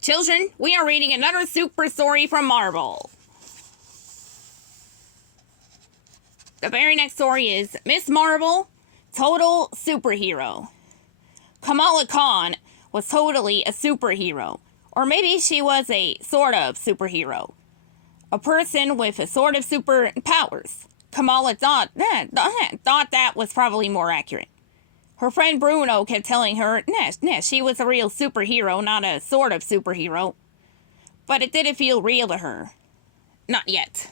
Children, we are reading another super story from Marvel. The very next story is Miss Marvel, Total Superhero. Kamala Khan was totally a superhero. Or maybe she was a sort of superhero. A person with a sort of superpowers. Kamala thought that was probably more accurate. Her friend Bruno kept telling her, she was a real superhero, not a sort of superhero. But it didn't feel real to her. Not yet.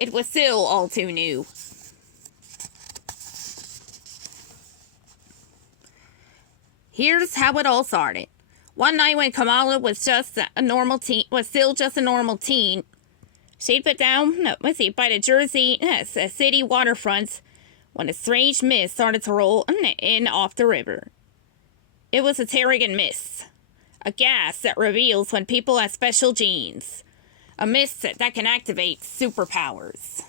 It was still all too new. Here's how it all started. One night when Kamala was still just a normal teen, she'd put down, by the Jersey city waterfront when a strange mist started to roll in off the river. It was a Terrigan mist, a gas that reveals when people have special genes, a mist that can activate superpowers.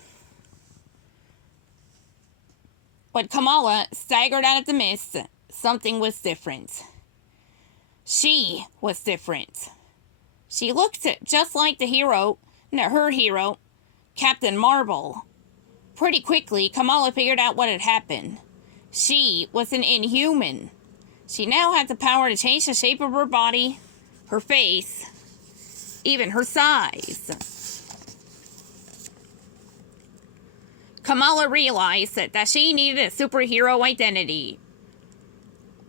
When Kamala staggered out of the mist, something was different. She was different. She looked just like her hero, Captain Marvel. Pretty quickly, Kamala figured out what had happened. She was an Inhuman. She now had the power to change the shape of her body, her face, even her size. Kamala realized that she needed a superhero identity.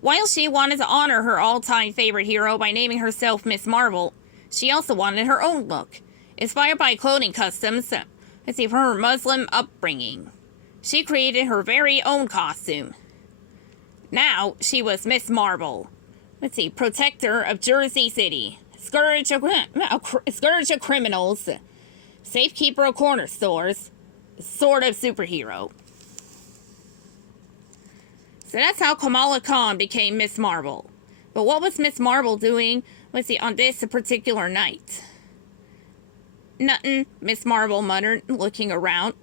While she wanted to honor her all-time favorite hero by naming herself Miss Marvel, she also wanted her own look, inspired by clothing customs from her Muslim upbringing. She created her very own costume. Now she was Miss Marvel. Protector of Jersey City, scourge of criminals, safekeeper of corner stores, sort of superhero. So that's how Kamala Khan became Miss Marvel. But what was Miss Marvel doing on this particular night? Nothing, Miss Marvel muttered, looking around.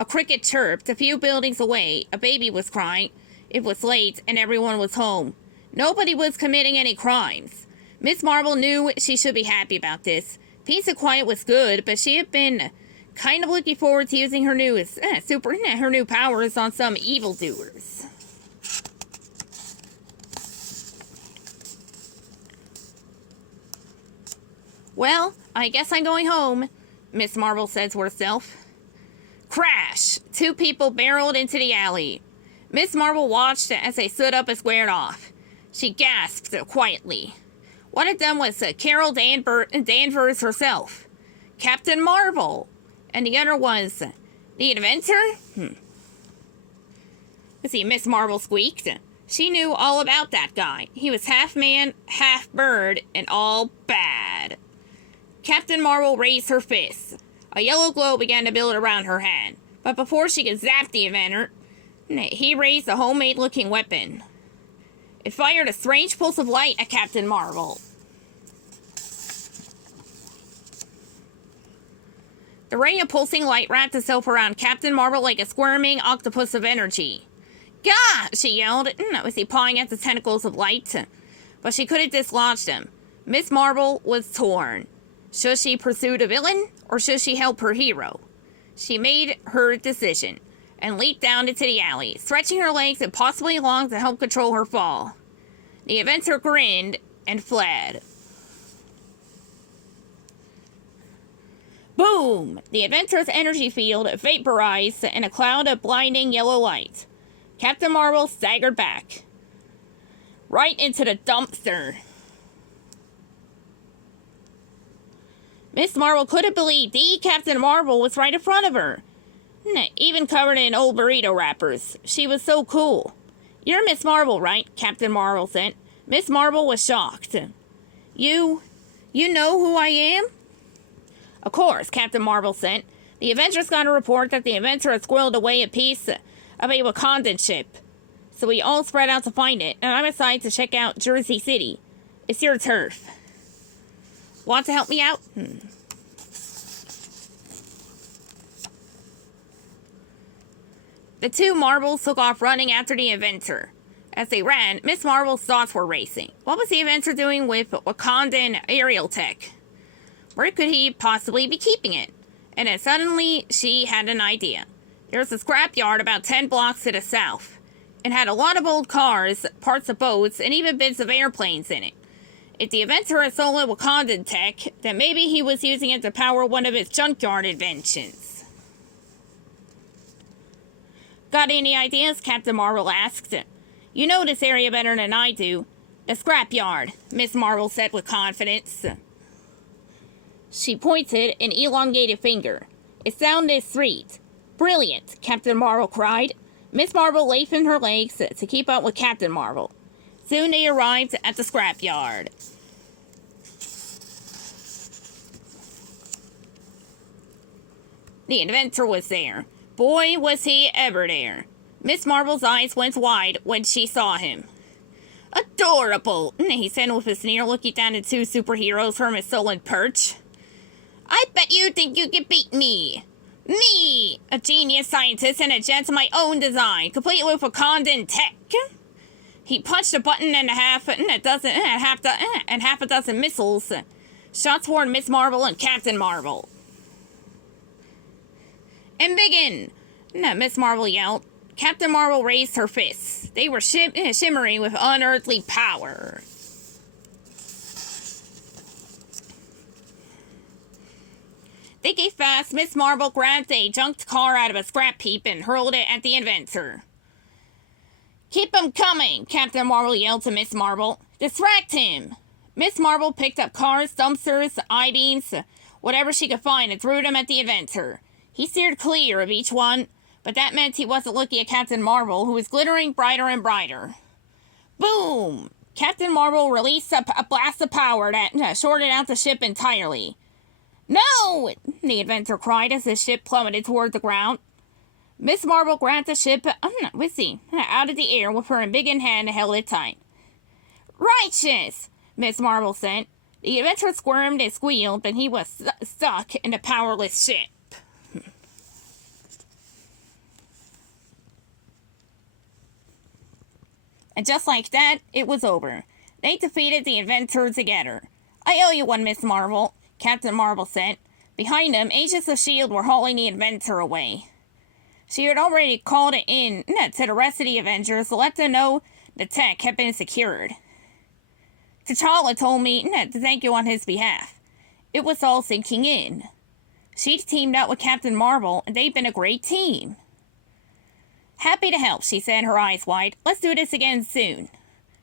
A cricket chirped a few buildings away. A baby was crying. It was late, and everyone was home. Nobody was committing any crimes. Miss Marvel knew she should be happy about this. Peace and quiet was good, but she had been kind of looking forward to using her new powers on some evildoers. Well, I guess I'm going home, Miss Marvel said to herself. Crash! 2 people barreled into the alley. Miss Marvel watched as they stood up and squared off. She gasped quietly. One of them was Carol Danvers herself, Captain Marvel, and the other was the inventor? Miss Marvel squeaked. She knew all about that guy. He was half man, half bird, and all bad. Captain Marvel raised her fist. A yellow glow began to build around her hand. But before she could zap the inventor, he raised a homemade-looking weapon. It fired a strange pulse of light at Captain Marvel. The ray of pulsing light wrapped itself around Captain Marvel like a squirming octopus of energy. Gah! She yelled, pawing at the tentacles of light. But she couldn't dislodge them. Miss Marvel was torn. Should she pursue the villain, or should she help her hero? She made her decision, and leaped down into the alley, stretching her legs impossibly long to help control her fall. The inventor grinned and fled. Boom! The inventor's energy field vaporized in a cloud of blinding yellow light. Captain Marvel staggered back. Right into the dumpster. Miss Marvel couldn't believe the Captain Marvel was right in front of her. Even covered in old burrito wrappers. She was so cool. You're Miss Marvel, right? Captain Marvel said. Miss Marvel was shocked. You know who I am? Of course, Captain Marvel said. The Avengers got a report that the inventor had squirreled away a piece of a Wakandan ship. So we all spread out to find it, and I decided to check out Jersey City. It's your turf. Want to help me out? The 2 Marvels took off running after the inventor. As they ran, Miss Marvel's thoughts were racing. What was the inventor doing with Wakandan aerial tech? Where could he possibly be keeping it? And then suddenly, she had an idea. There was a scrapyard about 10 blocks to the south. It had a lot of old cars, parts of boats, and even bits of airplanes in it. If the inventor had stolen Wakandan tech, then maybe he was using it to power one of his junkyard inventions. Got any ideas? Captain Marvel asked. You know this area better than I do. The scrapyard, Miss Marvel said with confidence. She pointed an elongated finger. It sounded sweet. Brilliant, Captain Marvel cried. Miss Marvel lengthened her legs to keep up with Captain Marvel. Soon they arrived at the scrapyard. The inventor was there. Boy, was he ever there. Miss Marvel's eyes went wide when she saw him. Adorable, he said with a sneer, looking down at two superheroes from his stolen perch. I bet you think you can beat me. Me, a genius scientist and a jet of my own design, complete with Wakandan tech. He punched a button and half a dozen missiles shot toward Miss Marvel and Captain Marvel. And begin! Miss Marvel yelled. Captain Marvel raised her fists. They were shimmering with unearthly power. Thinking fast, Miss Marvel grabbed a junked car out of a scrap heap and hurled it at the inventor. Keep him coming, Captain Marvel yelled to Miss Marvel. Distract him! Miss Marvel picked up cars, dumpsters, I-beams, whatever she could find and threw them at the inventor. He steered clear of each one, but that meant he wasn't looking at Captain Marvel, who was glittering brighter and brighter. Boom! Captain Marvel released a blast of power that shorted out the ship entirely. No! The inventor cried as the ship plummeted toward the ground. Miss Marvel grabbed the ship out of the air with her embiggened hand and held it tight. Righteous! Miss Marvel said. The inventor squirmed and squealed, but he was stuck in the powerless ship. And just like that, it was over. They defeated the inventor together. I owe you one, Miss Marvel, Captain Marvel said. Behind them, agents of S.H.I.E.L.D. were hauling the inventor away. She had already called it in to the rest of the Avengers to let them know the tech had been secured. T'Challa told me to thank you on his behalf. It was all sinking in. She'd teamed up with Captain Marvel, and they've been a great team. Happy to help, she said, her eyes wide. Let's do this again soon.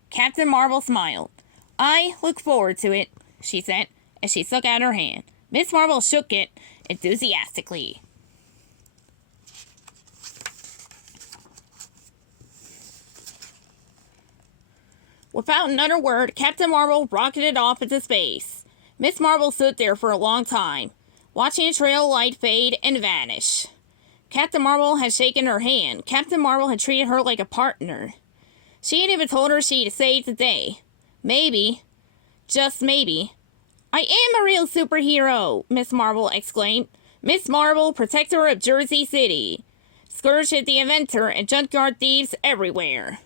Captain Marvel smiled. I look forward to it, she said, as she stuck out her hand. Miss Marvel shook it enthusiastically. Without another word, Captain Marvel rocketed off into space. Miss Marvel stood there for a long time, watching a trail of light fade and vanish. Captain Marvel had shaken her hand. Captain Marvel had treated her like a partner. She had even told her she'd saved the day. Maybe, just maybe, I am a real superhero, Miss Marvel exclaimed. Miss Marvel, protector of Jersey City. Scourge at the inventor and junkyard thieves everywhere.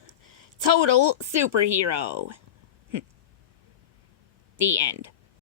Total superhero. The end.